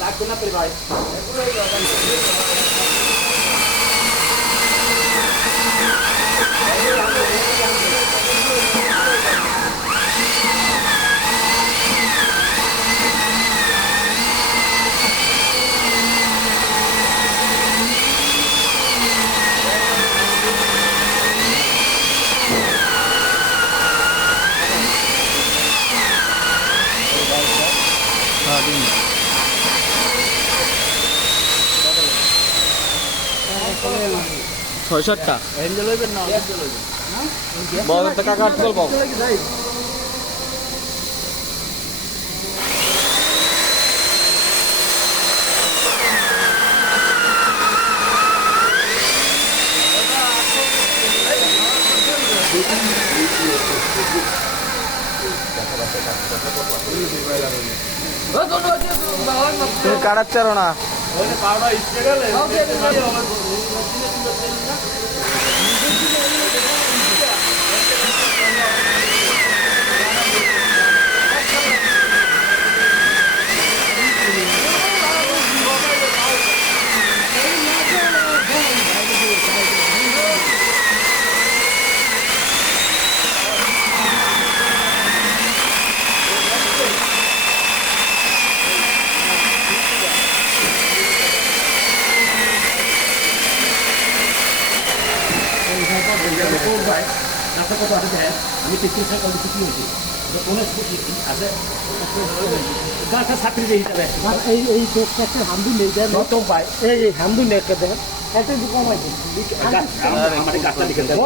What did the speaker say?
লাগবে না পেলে ভাই ছয় সাতটা বড় টাকা কাটতে পাবো তুমি কাটাচ্ছারো না আমি টিফিন খাই কাউকে কিছু নিয়েছি গাছা ছাত্রী হিসাবে এই একটা হামদু নেই দেন ভাই এই হামদু নেই একটা দেন একটা কমাই দিন গাছটা লিখে দেন